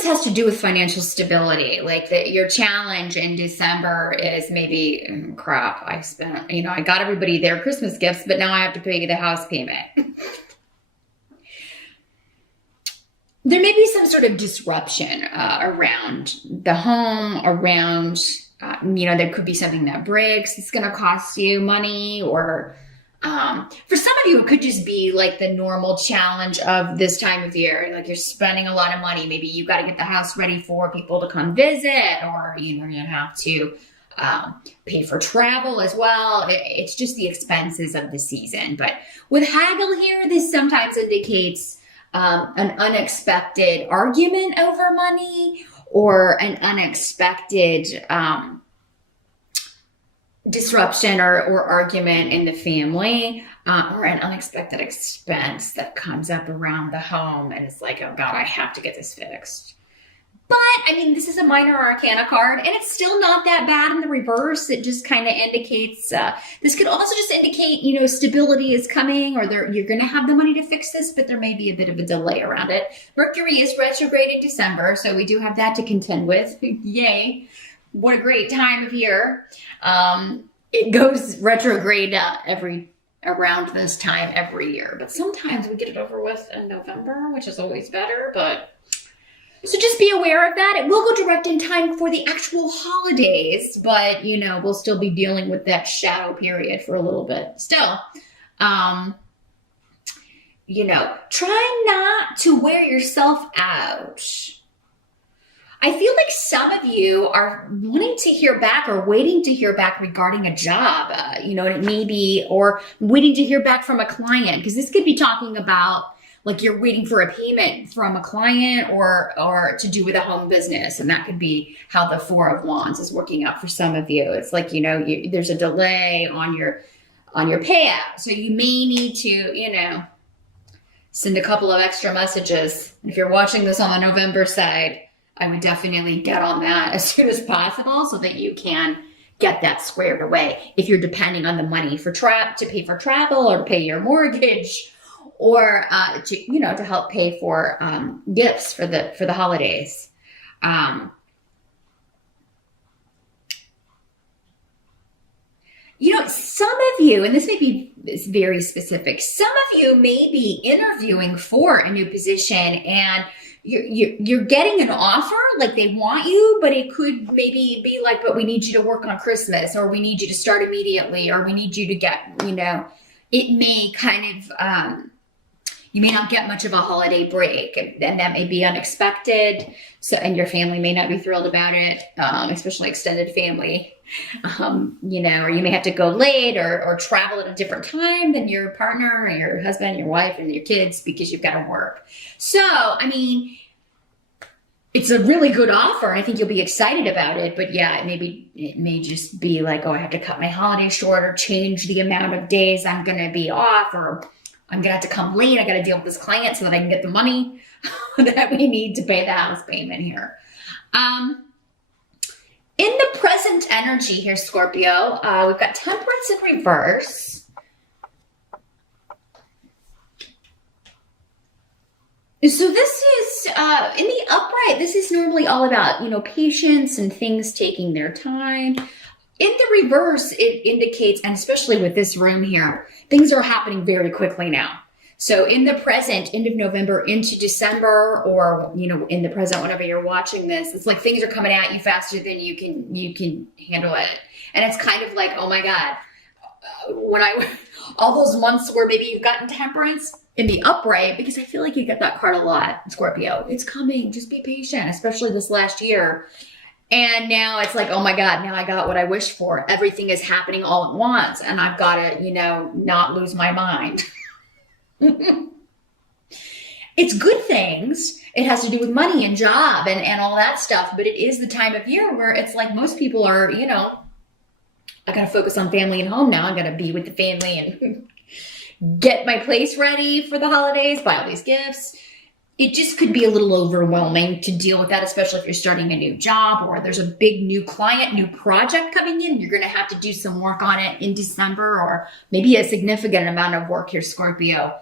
this has to do with financial stability. Like that your challenge in December is maybe, crap, I spent, I got everybody their Christmas gifts, but now I have to pay the house payment. There may be some sort of disruption around the home, around, there could be something that breaks. It's going to cost you money, or for some of you, it could just be like the normal challenge of this time of year. Like you're spending a lot of money. Maybe you got to get the house ready for people to come visit, or, you have to pay for travel as well. It's just the expenses of the season. But with haggle here, this sometimes indicates an unexpected argument over money, or an unexpected disruption or argument in the family, or an unexpected expense that comes up around the home, and it's like, oh God, I have to get this fixed. But this is a minor arcana card, and it's still not that bad in the reverse. It just kind of indicates, this could also just indicate, stability is coming, or you're going to have the money to fix this, but there may be a bit of a delay around it. Mercury is retrograde in December, so we do have that to contend with. Yay. What a great time of year. It goes retrograde around this time every year, but sometimes we get it over with in November, which is always better, so just be aware of that. It will go direct in time for the actual holidays, but, we'll still be dealing with that shadow period for a little bit. Still, try not to wear yourself out. I feel like some of you are wanting to hear back or waiting to hear back regarding a job, it may be, or waiting to hear back from a client, because this could be talking about like you're waiting for a payment from a client, or to do with a home business. And that could be how the Four of Wands is working out for some of you. It's like, there's a delay on your payout. So you may need to, send a couple of extra messages. If you're watching this on the November side, I would definitely get on that as soon as possible so that you can get that squared away. If you're depending on the money to pay for travel, or to pay your mortgage, or to help pay for gifts for the holidays. Some of you, and this may be very specific, some of you may be interviewing for a new position, and you're getting an offer, like they want you, but it could maybe be like, but we need you to work on Christmas, or we need you to start immediately, or we need you to get, it may kind of, you may not get much of a holiday break, and that may be unexpected. So, and your family may not be thrilled about it, especially extended family, or you may have to go late or travel at a different time than your partner or your husband, your wife, and your kids, because you've got to work. So, it's a really good offer. I think you'll be excited about it, but yeah, it may just be like, oh, I have to cut my holiday short, or change the amount of days I'm going to be off, or I'm going to have to come late. I got to deal with this client so that I can get the money that we need to pay the house payment here. In the present energy here, Scorpio, we've got Temperance in reverse. So this is, in the upright, this is normally all about, patience and things taking their time. In the reverse, it indicates, and especially with this room here, things are happening very quickly now. So in the present, end of November into December, or, in the present, whenever you're watching this, it's like things are coming at you faster than you can handle it. And it's kind of like, oh my God, all those months where maybe you've gotten Temperance in the upright, because I feel like you get that card a lot, Scorpio. It's coming, just be patient, especially this last year. And now it's like, oh my God, now I got what I wished for. Everything is happening all at once, and I've got to, not lose my mind. It's good things. It has to do with money and job and all that stuff. But it is the time of year where it's like most people are, I got to focus on family and home now. I got to be with the family and get my place ready for the holidays, buy all these gifts. It just could be a little overwhelming to deal with that, especially if you're starting a new job, or there's a big new client, new project coming in. You're going to have to do some work on it in December, or maybe a significant amount of work here, Scorpio.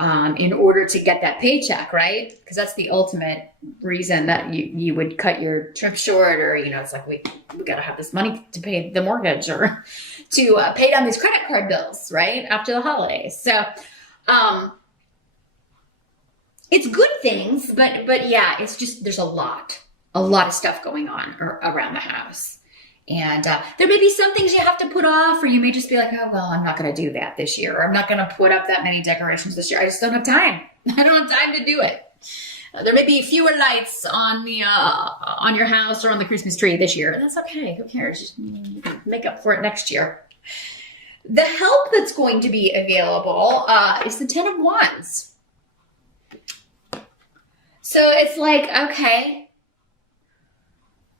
in order to get that paycheck, right? Because that's the ultimate reason that you would cut your trip short, or, it's like, we got to have this money to pay the mortgage or to pay down these credit card bills, right? After the holidays. So, it's good things, but yeah, it's just, there's a lot of stuff going on around the house. And there may be some things you have to put off, or you may just be like, oh, well, I'm not going to do that this year, or I'm not going to put up that many decorations this year. I just don't have time. I don't have time to do it. There may be fewer lights on the on your house or on the Christmas tree this year. That's okay. Who cares? Just make up for it next year. The help that's going to be available is the Ten of Wands. So it's like, okay,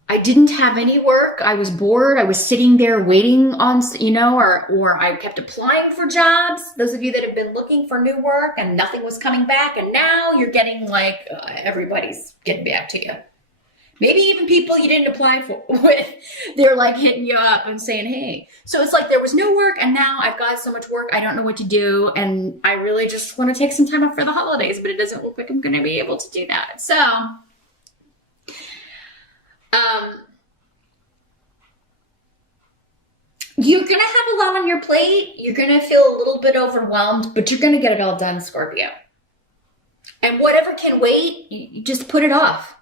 I didn't have any work. I was bored. I was sitting there waiting on, or I kept applying for jobs. Those of you that have been looking for new work and nothing was coming back. And now you're getting everybody's getting back to you. Maybe even people you didn't apply for with, they're like hitting you up and saying, hey. So it's like there was no work, and now I've got so much work, I don't know what to do. And I really just want to take some time off for the holidays, but it doesn't look like I'm going to be able to do that. So, you're going to have a lot on your plate. You're going to feel a little bit overwhelmed, but you're going to get it all done, Scorpio. And whatever can wait, you just put it off.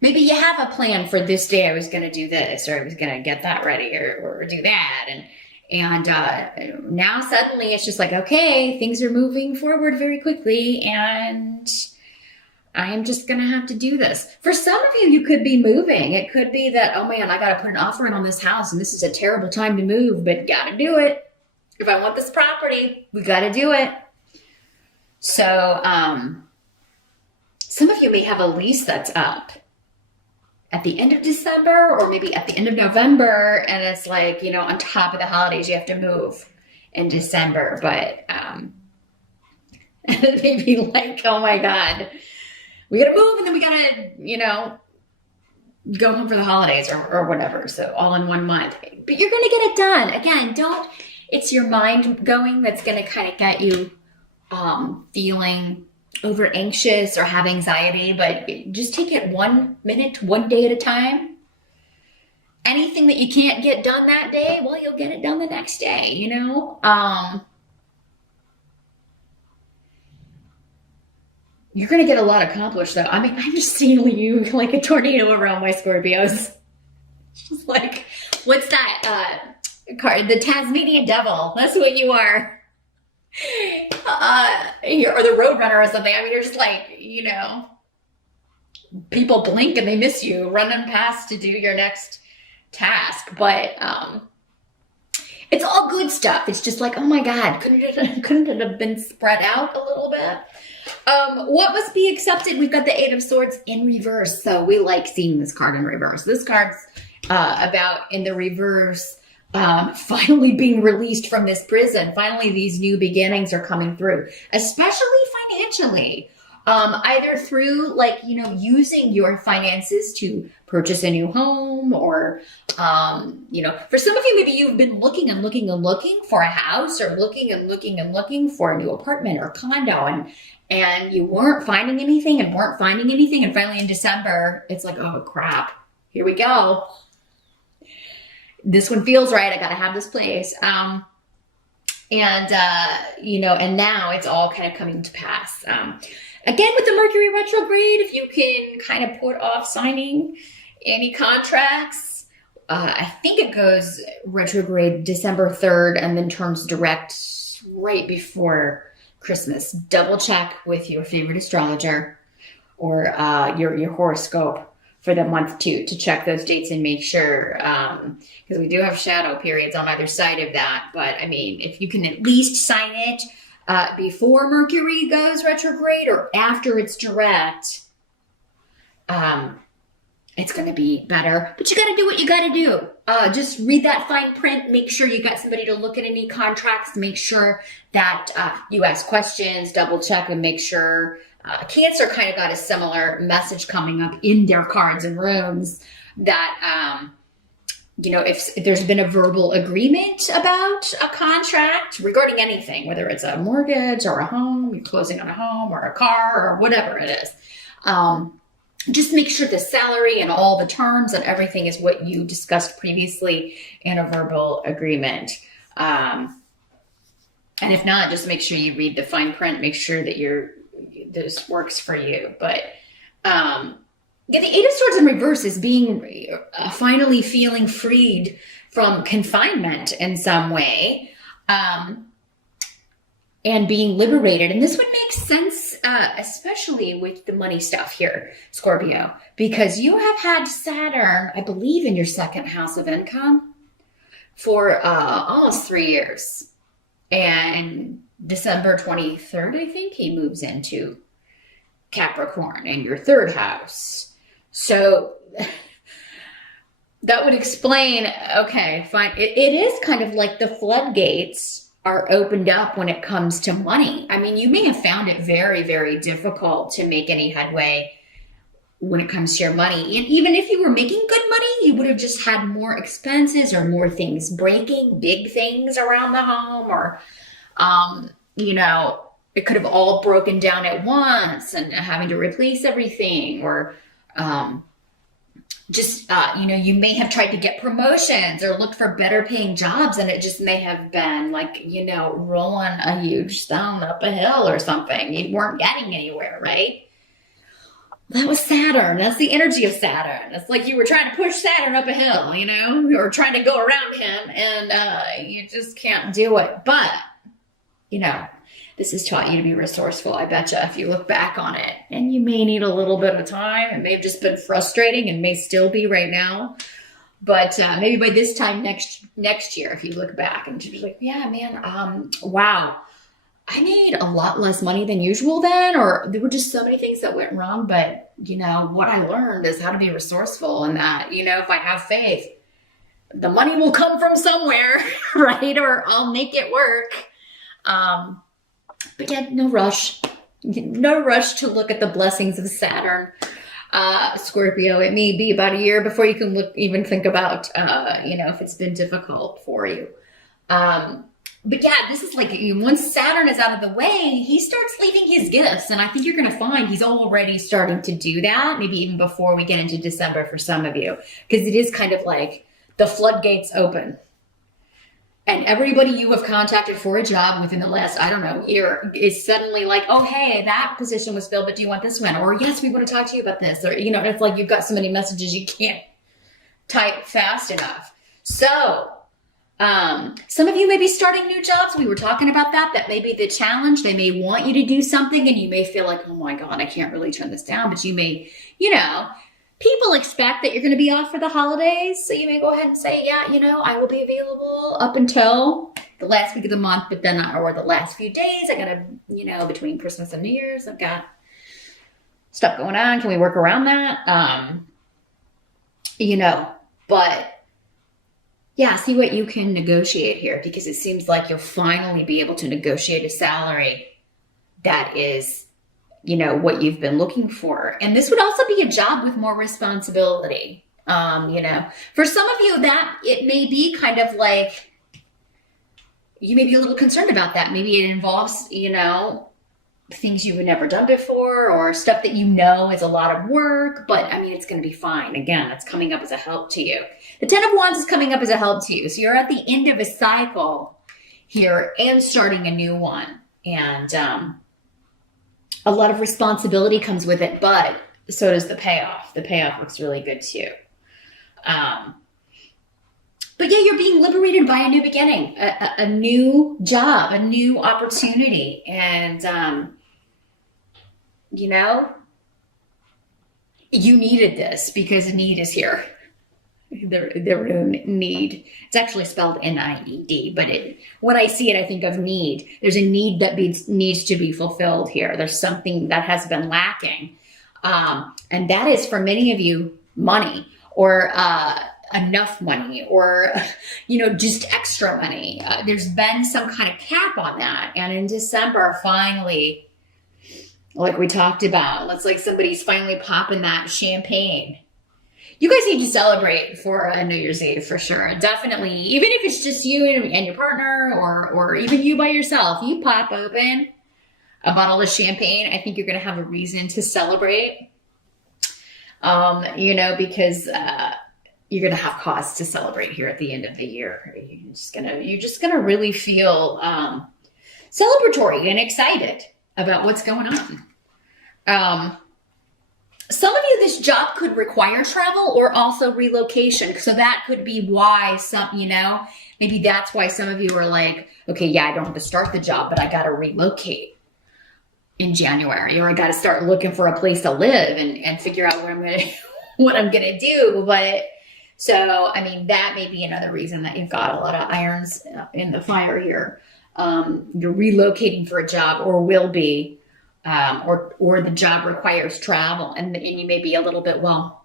Maybe you have a plan for this day. I was going to do this, or I was going to get that ready, or do that. And now suddenly it's just like, okay, things are moving forward very quickly, and I am just going to have to do this. For some of you, you could be moving. It could be that, oh man, I got to put an offer in on this house, and this is a terrible time to move, but got to do it. If I want this property, we got to do it. So, some of you may have a lease that's up at the end of December, or maybe at the end of November, and it's like, on top of the holidays, you have to move in December. But it may be like, oh my God, we got to move, and then we got to, go home for the holidays or whatever. So all in 1 month. But you're going to get it done. Again, it's your mind going that's going to kind of get you feeling over anxious or have anxiety, but just take it 1 minute, 1 day at a time. Anything that you can't get done that day, well, you'll get it done the next day, You're going to get a lot accomplished, though. I mean, I'm just seeing you like a tornado around my Scorpios. Just like, what's that card? The Tasmanian Devil. That's what you are. Or the Roadrunner or something. I mean, you're just like, people blink and they miss you, running past to do your next task. But it's all good stuff. It's just like, oh my God, couldn't it have been spread out a little bit? What must be accepted? We've got the Eight of Swords in reverse. So we like seeing this card in reverse. This card's about, in the reverse, finally being released from this prison. Finally, these new beginnings are coming through, especially financially. Either through using your finances to purchase a new home, or, for some of you, maybe you've been looking and looking and looking for a house, or looking and looking and looking for a new apartment or condo, and you weren't finding anything. And finally in December, it's like, oh crap, here we go. This one feels right. I got to have this place. And now it's all kind of coming to pass. Again, with the Mercury retrograde, if you can kind of put off signing any contracts, I think it goes retrograde December 3rd and then turns direct right before Christmas. Double check with your favorite astrologer or your horoscope for the month to check those dates and make sure, because we do have shadow periods on either side of that. But I mean, if you can at least sign it before Mercury goes retrograde or after it's direct, it's going to be better. But you got to do what you got to do. Just read that fine print. Make sure you got somebody to look at any contracts. Make sure that you ask questions, double check, and make sure. Cancer kind of got a similar message coming up in their cards and runes that if there's been a verbal agreement about a contract regarding anything, whether it's a mortgage or a home, you're closing on a home or a car or whatever it is, just make sure the salary and all the terms and everything is what you discussed previously in a verbal agreement. And if not, just make sure you read the fine print, make sure that this works for you. But the Eight of Swords in reverse is being finally feeling freed from confinement in some way, and being liberated. And this would make sense, especially with the money stuff here, Scorpio, because you have had Saturn, I believe, in your second house of income for almost 3 years. And December 23rd, I think, he moves into Capricorn in your third house. So that would explain, okay, fine. It is kind of like the floodgates are opened up when it comes to money. I mean, you may have found it very, very difficult to make any headway when it comes to your money. And even if you were making good money, you would have just had more expenses or more things breaking, big things around the home, or, it could have all broken down at once and having to replace everything, or you may have tried to get promotions or looked for better paying jobs, and it just may have been like, rolling a huge stone up a hill or something. You weren't getting anywhere, right? That was Saturn. That's the energy of Saturn. It's like you were trying to push Saturn up a hill, or trying to go around him, and you just can't do it. But, this has taught you to be resourceful, I betcha, if you look back on it. And you may need a little bit of time. It may have just been frustrating and may still be right now. But maybe by this time next year, if you look back and you're like, yeah, man, wow, I made a lot less money than usual then, or there were just so many things that went wrong. But, what I learned is how to be resourceful, and that, if I have faith, the money will come from somewhere, right? Or I'll make it work. But yeah, no rush. No rush to look at the blessings of Saturn, Scorpio. It may be about a year before you can even think about, if it's been difficult for you. But yeah, this is like, once Saturn is out of the way, he starts leaving his gifts. And I think you're going to find he's already starting to do that, maybe even before we get into December for some of you, because it is kind of like the floodgates open. And everybody you have contacted for a job within the last, year is suddenly like, oh, hey, that position was filled, but do you want this one? Or yes, we want to talk to you about this. Or, it's like you've got so many messages you can't type fast enough. So some of you may be starting new jobs. We were talking about that may be the challenge. They may want you to do something and you may feel like, oh my God, I can't really turn this down. But you may, people expect that you're going to be off for the holidays. So you may go ahead and say, yeah, I will be available up until the last week of the month, but then, or the last few days, I got to, between Christmas and New Year's, I've got stuff going on. Can we work around that? But yeah, see what you can negotiate here, because it seems like you'll finally be able to negotiate a salary that is, what you've been looking for. And this would also be a job with more responsibility. For some of you, that it may be kind of like, you may be a little concerned about that. Maybe it involves, things you've never done before, or stuff that is a lot of work, but it's going to be fine. Again, it's coming up as a help to you. The Ten of Wands is coming up as a help to you. So you're at the end of a cycle here and starting a new one. And, a lot of responsibility comes with it, but so does the payoff. The payoff looks really good too. But yeah, you're being liberated by a new beginning, a new job, a new opportunity. And, you needed this because need is here. The need. It's actually spelled N-I-E-D, but when I see it, I think of need. There's a need that needs to be fulfilled here. There's something that has been lacking. And that is, for many of you, money, or enough money, or, just extra money. There's been some kind of cap on that. And in December, finally, like we talked about, it's like somebody's finally popping that champagne. You guys need to celebrate for New Year's Eve for sure. Definitely, even if it's just you and your partner, or even you by yourself, you pop open a bottle of champagne. I think you're going to have a reason to celebrate. Because you're going to have cause to celebrate here at the end of the year. You're just gonna really feel celebratory and excited about what's going on. Some of you, this job could require travel or also relocation. So that could be why maybe that's why some of you are like, okay, yeah, I don't have to start the job, but I got to relocate in January, or I got to start looking for a place to live and figure out what I'm going to do. But so, I mean, that may be another reason that you've got a lot of irons in the fire here. You're relocating for a job, or will be. Or the job requires travel, and you may be a little bit, well,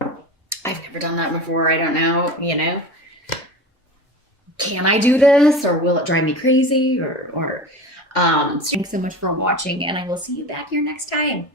I've never done that before. I don't know, can I do this, or will it drive me crazy? So thanks so much for watching, and I will see you back here next time.